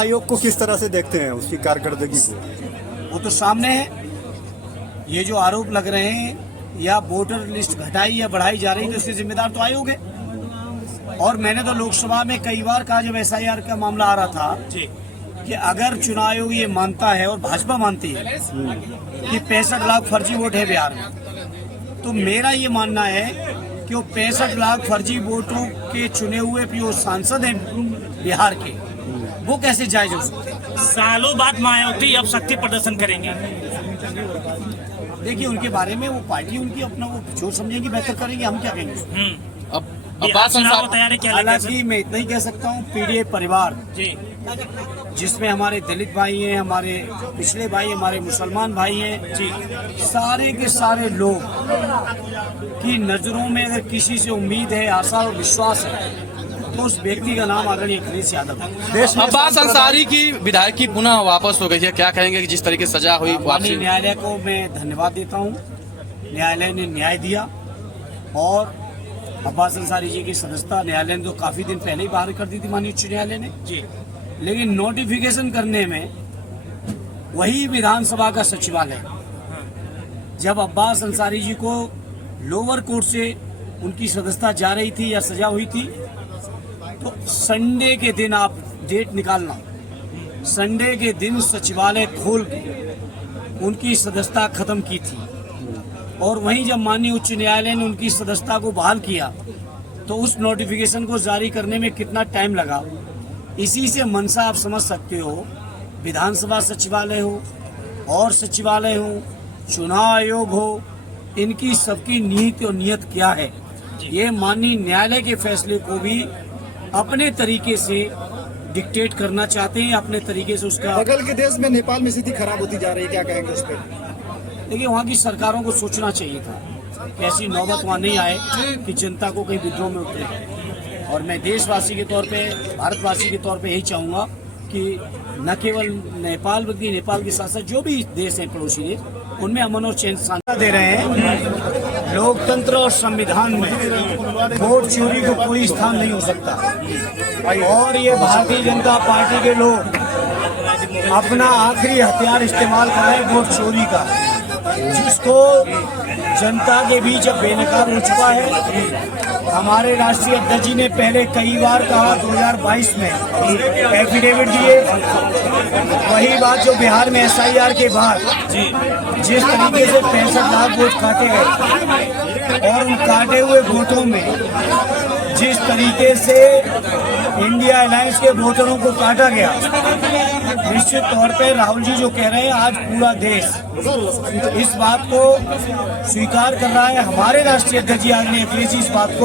आयोग को किस तरह से देखते हैं, उसकी कारकर्दगी को? वो तो सामने है। ये जो आरोप लग रहे हैं या वोटर लिस्ट घटाई या बढ़ाई जा रही है, तो इसके जिम्मेदार तो आयोग है। और मैंने तो लोकसभा में कई बार कहा, जब SIR का मामला आ रहा था, कि अगर चुनाव आयोग ये मानता है और भाजपा मानती है कि 65 लाख फर्जी वोट है बिहार में, तो मेरा ये मानना है कि वो 65 लाख फर्जी वोटों के चुने हुए जो सांसद हैं बिहार के, वो कैसे जायज हो सकते हैं? सालों बाद मायावती अब शक्ति प्रदर्शन करेंगे। देखिए, उनके बारे में वो पार्टी उनकी अपना वो जो समझेंगे बेहतर करेंगे, हम क्या कहेंगे। तैयारी क्या लगी? हालांकि मैं इतना ही कह सकता हूँ, PDA परिवार जी, जिसमें हमारे दलित भाई हैं, हमारे पिछड़े भाई, हमारे मुसलमान भाई हैं जी, सारे के सारे लोग की नजरों में अगर किसी से उम्मीद है, आशा और विश्वास है, तो उस व्यक्ति का नाम आदरणीय अखिलेश यादव है। देश में अब्बास अंसारी की विधायकी पुनः वापस हो गई है, क्या कहेंगे कि जिस तरीके से सजा हुई वापसी? न्यायालय को मैं धन्यवाद देता हूँ। न्यायालय ने न्याय दिया और अब्बास अंसारी जी की सदस्यता न्यायालय ने तो काफी दिन पहले ही बाहर कर दी थी, माननीय उच्च न्यायालय ने जी। लेकिन नोटिफिकेशन करने में वही विधानसभा का सचिवालय, जब अब्बास अंसारी जी को लोअर कोर्ट से उनकी सदस्यता जा रही थी या सजा हुई थी, तो संडे के दिन आप डेट निकालना, संडे के दिन सचिवालय खोल के उनकी सदस्यता खत्म की थी। और वहीं जब माननीय उच्च न्यायालय ने उनकी सदस्यता को बहाल किया, तो उस नोटिफिकेशन को जारी करने में कितना टाइम लगा। इसी से मंशा आप समझ सकते हो, विधानसभा सचिवालय हो और सचिवालय हो, चुनाव आयोग हो, इनकी सबकी नीति और नियत क्या है, ये माननीय न्यायालय के फैसले को भी अपने तरीके से डिक्टेट करना चाहते हैं, अपने तरीके से उसका। बगल के देश में नेपाल में स्थिति खराब होती जा रही है, क्या कहेंगे उस पर? देखिए, वहाँ की सरकारों को सोचना चाहिए था कि ऐसी नौबत वहाँ नहीं आए कि जनता को कहीं विद्रोह में उतरे। और मैं देशवासी के तौर पे, भारतवासी के तौर पे यही चाहूँगा कि न केवल नेपाल बल्कि नेपाल के साथ साथ जो भी देश हैं पड़ोसी देश, उनमें अमन और चैन शांति दे रहे हैं। लोकतंत्र और संविधान में वोट चोरी को कोई स्थान नहीं हो सकता। और ये भारतीय जनता पार्टी के लोग अपना आखिरी हथियार इस्तेमाल कर रहे हैं, वोट चोरी का, जिसको जनता के बीच अब बेनकाब हो चुका है। हमारे राष्ट्रीय अध्यक्ष जी ने पहले कई बार कहा, 2022 में एफिडेविट दिए, वही बात जो बिहार में SIR के बाद जिस तरीके से 65 लाख वोट काटे गए और उन काटे हुए वोटों में जिस तरीके से इंडिया अलायंस के वोटरों को काटा गया, निश्चित तौर पे राहुल जी जो कह रहे हैं, आज पूरा देश इस बात को स्वीकार कर रहा है। हमारे राष्ट्रीय अध्यक्ष जी आदरणीय अखिलेश जी इस बात को